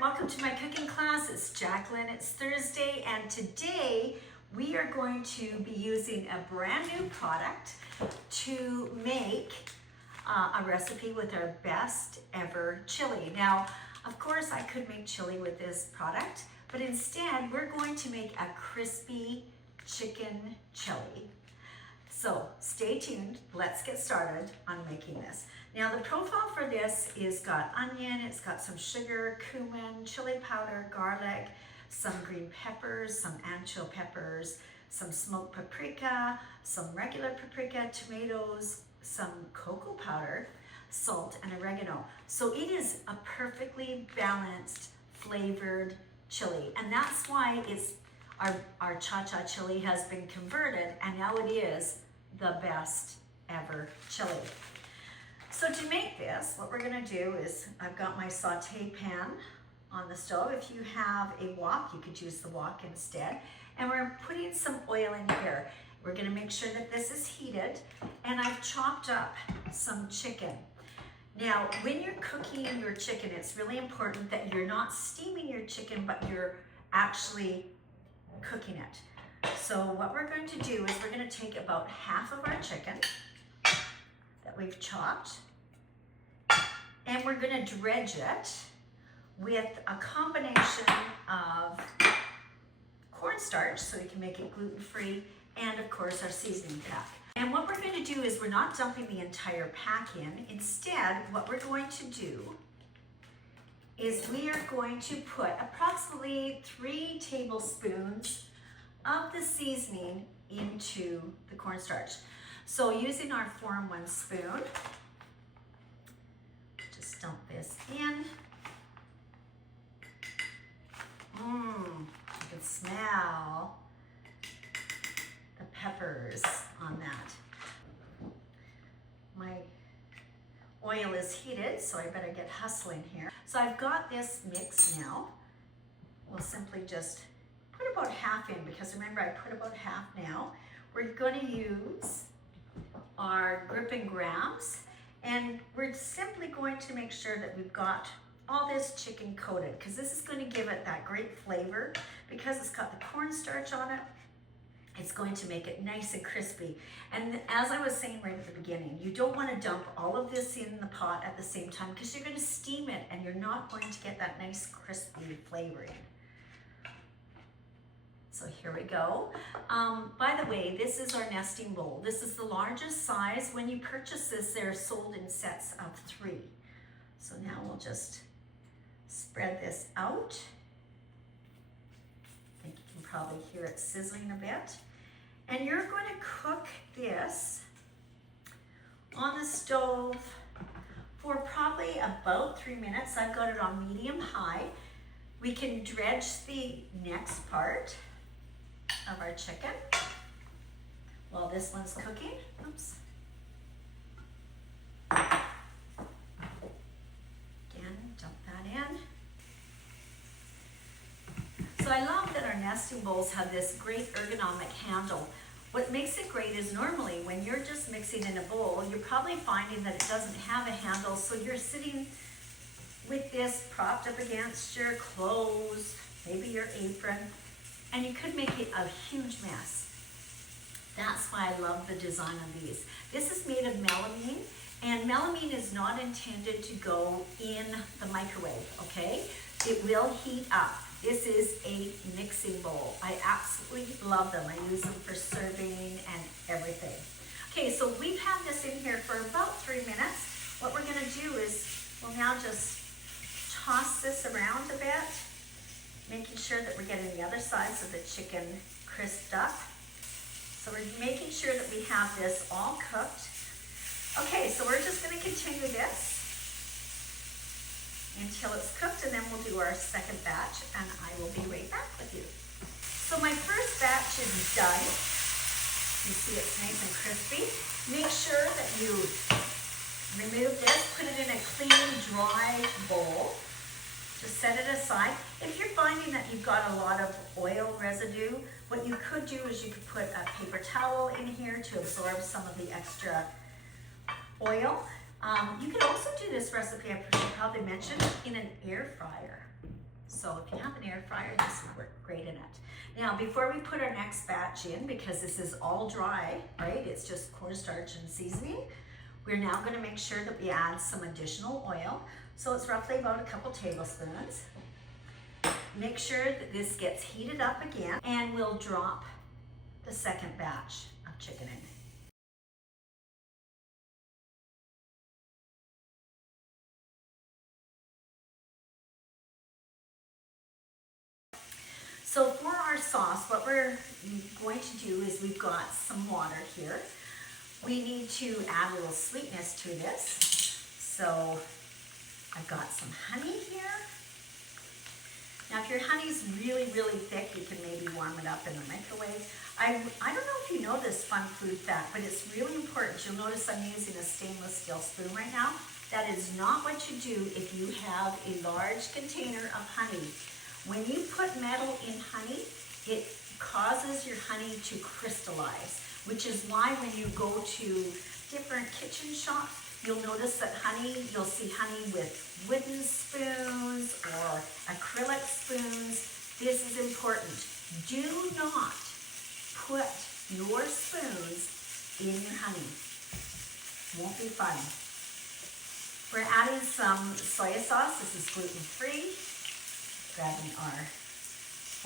and welcome to my cooking class. It's Jacqueline. It's Thursday, and today we are going to be using a brand new product to make a recipe with our best ever chili. Now, of course, I could make chili with this product, but instead we're going to make a crispy chicken chili. So stay tuned. Let's get started on making this. Now the profile for this is got onion, it's got some sugar, cumin, chili powder, garlic, some green peppers, some ancho peppers, some smoked paprika, some regular paprika, tomatoes, some cocoa powder, salt, and oregano. So it is a perfectly balanced, flavored chili, and that's why it's our cha-cha chili has been converted, and now it is the best ever chili. So to make this, what we're gonna do is, I've got my saute pan on the stove. If you have a wok, you could use the wok instead. And we're putting some oil in here. We're gonna make sure that this is heated, and I've chopped up some chicken. Now, when you're cooking your chicken, it's really important that you're not steaming your chicken, but you're actually cooking it. So what we're going to do is we're going to take about half of our chicken that we've chopped, and we're going to dredge it with a combination of cornstarch so we can make it gluten-free, and of course our seasoning pack. And what we're going to do is we're not dumping the entire pack in. Instead, what we're going to do is we are going to put approximately 3 tablespoons of the seasoning into the cornstarch. So using our 4-in-1 spoon, just dump this in. You can smell the peppers on that. My oil is heated, so I better get hustling here. So I've got this mix now. We'll simply just put about half in, because remember I put about half now. We're going to use our grip and grams, and we're simply going to make sure that we've got all this chicken coated, because this is going to give it that great flavor. Because it's got the cornstarch on it, it's going to make it nice and crispy. And as I was saying right at the beginning, you don't want to dump all of this in the pot at the same time, because you're going to steam it and you're not going to get that nice crispy flavoring. So here we go. By the way, this is our nesting bowl. This is the largest size. When you purchase this, they're sold in sets of 3. So now we'll just spread this out. I think you can probably hear it sizzling a bit. And you're going to cook this on the stove for probably about 3 minutes. I've got it on medium-high. We can dredge the next part of our chicken while this one's cooking. Oops. Again, dump that in. So I love that our nesting bowls have this great ergonomic handle. What makes it great is normally when you're just mixing in a bowl, you're probably finding that it doesn't have a handle, so you're sitting with this propped up against your clothes, maybe your apron, and you could make it a huge mess. That's why I love the design of these. This is made of melamine, and melamine is not intended to go in the microwave, okay? It will heat up. This is a mixing bowl. I absolutely love them. I use them for serving and everything. Okay, so we've had this in here for about 3 minutes. What we're gonna do is we'll now just toss this around a bit, making sure that we're getting the other sides of the chicken crisped up. So we're making sure that we have this all cooked. Okay, so we're just going to continue this until it's cooked, and then we'll do our second batch, and I will be right back with you. So my first batch is done. You see it's nice and crispy. Make sure that you remove this, put it in a clean, dry bowl. Just set it aside. If you're finding that you've got a lot of oil residue, what you could do is you could put a paper towel in here to absorb some of the extra oil. You can also do this recipe, I should probably mention, in an air fryer. So if you have an air fryer, this will work great in it. Now, before we put our next batch in, because this is all dry, right? It's just cornstarch and seasoning. We're now gonna make sure that we add some additional oil. So it's roughly about a couple tablespoons. Make sure that this gets heated up again, and we'll drop the second batch of chicken in. So for our sauce, what we're going to do is we've got some water here. We need to add a little sweetness to this. So I've got some honey here. Now if your honey's really, really thick, you can maybe warm it up in the microwave. I don't know if you know this fun food fact, but it's really important. You'll notice I'm using a stainless steel spoon right now. That is not what you do if you have a large container of honey. When you put metal in honey, it causes your honey to crystallize, which is why when you go to different kitchen shops, you'll notice that honey, you'll see honey with wooden spoons or acrylic spoons. This is important. Do not put your spoons in your honey. Won't be fun. We're adding some soy sauce. This is gluten-free. Grabbing our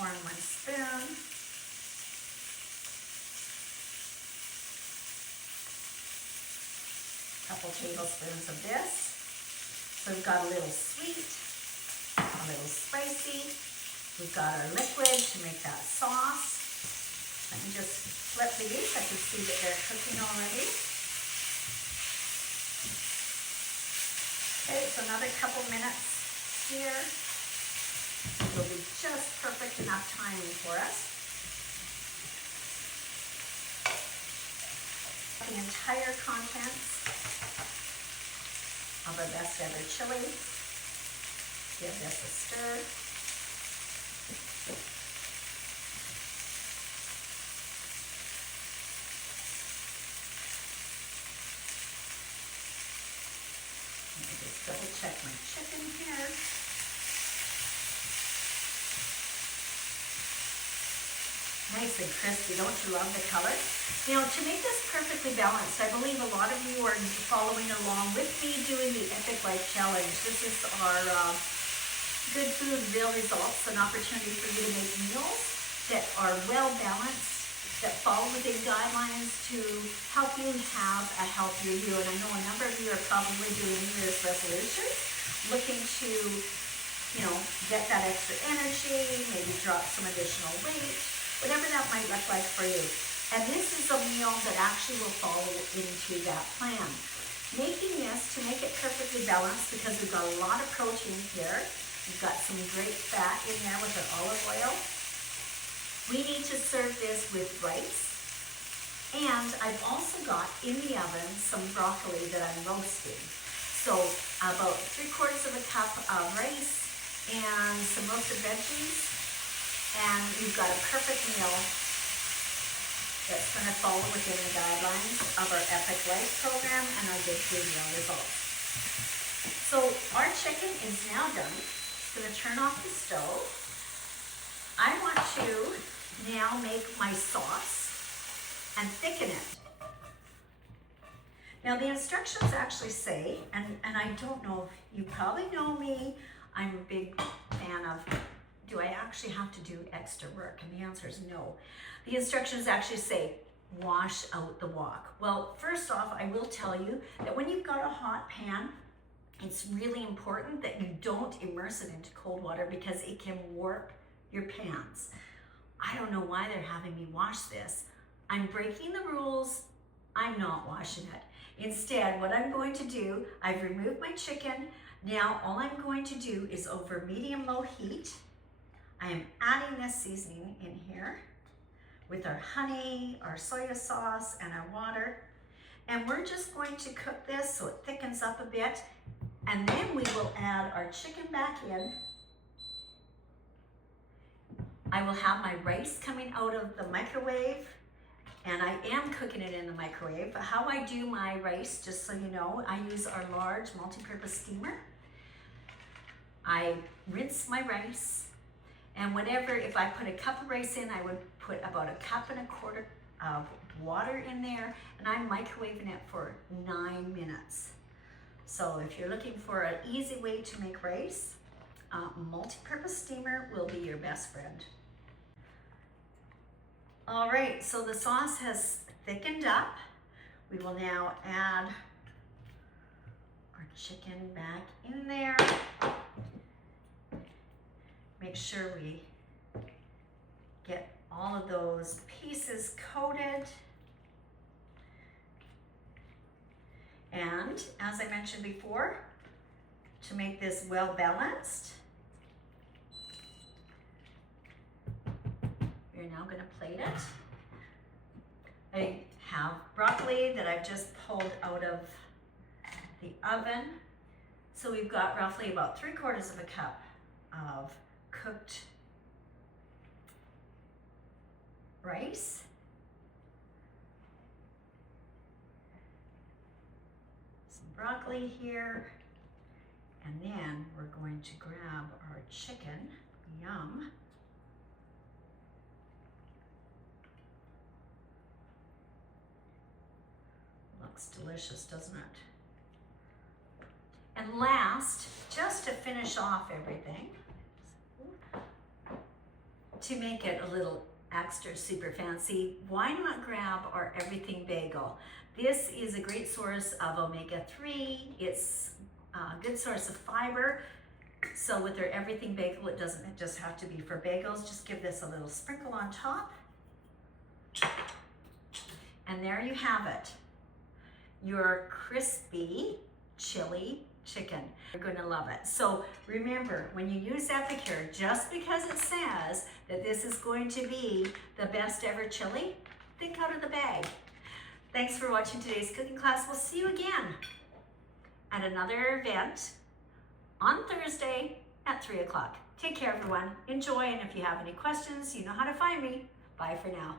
4-in-1 spoon. Couple tablespoons of this. So we've got a little sweet, a little spicy. We've got our liquid to make that sauce. Let me just flip these. I can see that they're cooking already. Okay, so another couple minutes here. It'll be just perfect enough timing for us. The entire contents of our best ever chili. Give this a stir. Let me just double check my chicken here. Nice and crispy, don't you love the color? Now, to make this perfectly balanced, I believe a lot of you are following along with me doing the Epic Life Challenge. This is our Good Food, Real Results, an opportunity for you to make meals that are well balanced, that fall within guidelines to help you have a healthier you. And I know a number of you are probably doing New Year's resolutions, looking to, get that extra energy, maybe drop some additional weight, whatever that might look like for you. And this is a meal that actually will fall into that plan. Making this to make it perfectly balanced because we've got a lot of protein here. We've got some great fat in there with our olive oil. We need to serve this with rice. And I've also got in the oven some broccoli that I'm roasting. So about 3/4 of a cup of rice and some roasted veggies. And you've got a perfect meal that's going to fall within the guidelines of our Epic Life program and our Good Food Meal Results. So our chicken is now done. I'm going to turn off the stove. I want to now make my sauce and thicken it. Now the instructions actually say, and I don't know if you probably know me, I'm a big fan of, do I actually have to do extra work? And the answer is no. The instructions actually say, wash out the wok. Well, first off, I will tell you that when you've got a hot pan, it's really important that you don't immerse it into cold water because it can warp your pans. I don't know why they're having me wash this. I'm breaking the rules. I'm not washing it. Instead, what I'm going to do, I've removed my chicken. Now, all I'm going to do is over medium-low heat, I am adding this seasoning in here with our honey, our soy sauce, and our water. And we're just going to cook this so it thickens up a bit. And then we will add our chicken back in. I will have my rice coming out of the microwave. And I am cooking it in the microwave. How I do my rice, just so you know, I use our large multi-purpose steamer. I rinse my rice, and whatever, if I put a cup of rice in, I would put about 1.25 cups of water in there, and I'm microwaving it for 9 minutes. So if you're looking for an easy way to make rice, multi-purpose steamer will be your best friend. All right, so the sauce has thickened up. We will now add our chicken back in there. Make sure we get all of those pieces coated. And as I mentioned before, to make this well balanced, we're now going to plate it. I have broccoli that I've just pulled out of the oven. So we've got roughly about 3/4 cup of cooked rice. Some broccoli here. And then we're going to grab our chicken. Yum. Looks delicious, doesn't it? And last, just to finish off everything, to make it a little extra super fancy, why not grab our Everything Bagel? This is a great source of omega-3. It's a good source of fiber. So with our Everything Bagel, it doesn't just have to be for bagels. Just give this a little sprinkle on top. And there you have it. Your crispy chili chicken. You're going to love it. So remember, when you use Epicure, just because it says that this is going to be the best ever chili, think out of the bag. Thanks for watching today's cooking class. We'll see you again at another event on Thursday at 3 o'clock. Take care, everyone. Enjoy, and if you have any questions, you know how to find me. Bye for now.